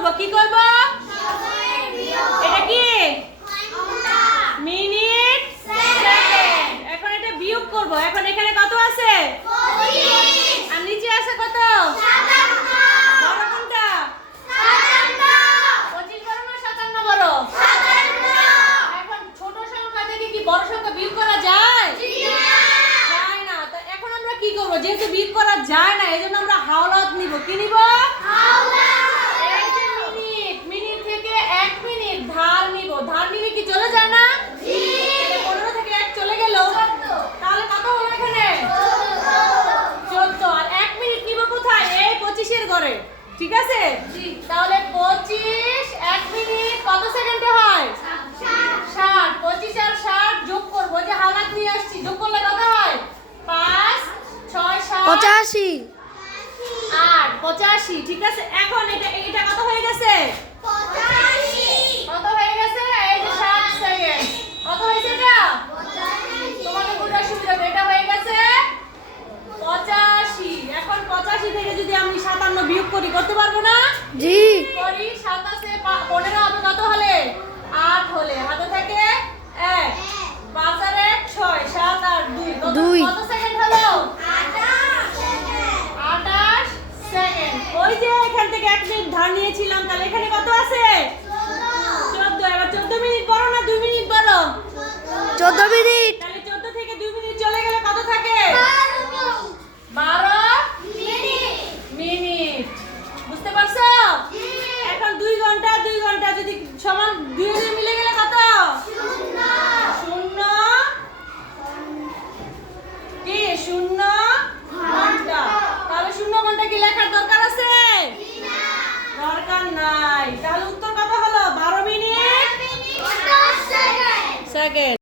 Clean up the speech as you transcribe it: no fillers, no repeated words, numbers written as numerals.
করব কি করব এটা কি মিনিট সেকেন্ড এখন এটা বিয়োগ করব এখন এখানে কত আছে 25 আর নিচে আছে কত 57 বড় কোনটা 57 25 বড় না 57 বড় 57 এখন ছোট সংখ্যা থেকে কি বড় সংখ্যা বিয়োগ করা যায় যায় না তো এখন আমরা কি করব যেহেতু বিয়োগ করা যায় না এজন্য আমরা হাওলাত নিব কি নিব ধার নিলে কি চলে যায় না জি 15 থেকে 1 চলে গেল তাহলে কত হলো এখানে 14 আর 1 মিনিট নিব কোথায় এই 25 এর ঘরে ঠিক আছে জি তাহলে 25 1 মিনিট কত সেকেন্ডে হয় 60 25 আর 60 যোগ করব যে হাওলাত নিয়ে আসছি যোগ করলে কত হয় 5 6 7 85 8 85 ঠিক আছে এখন এটা কত হয়ে গেছে 85 কত হয়ে গেছে এই যে 7 সেকেন্ড কত হয়েছে এটা 85 তোমাদের বুঝার সুবিধা এটা হয়ে গেছে 85 এখন 85 থেকে যদি আমি 57 বিয়োগ করি করতে পারবো না জি করি 7 আছে 15 হবে কত হলে 8 হলে হাতে থেকে 1 5 আর 1 6 7 আর 2 কত সেকেন্ড হলো 28 সেকেন্ড ওই যে এখান থেকে 1 মিনিট ধার নিয়েছিলাম তাহলে এখানে কত আছে 14 এবার 14 মিনিট বড় না 2 মিনিট বড় 14 মিনিট তাহলে 14 থেকে 2 মিনিট চলে গেলে কত থাকে 12 মিনিট বুঝতে পারছো এখন 2 ঘন্টা যদি সমান 2 এর মিলে গেলে কত শূন্য কি শূন্য ঘন্টা তাহলে শূন্য ঘন্টা কি লেখার দরকার আছে দরকার নাই তাহলে উত্তর কত হলো 12 মিনিট সেকেন্ড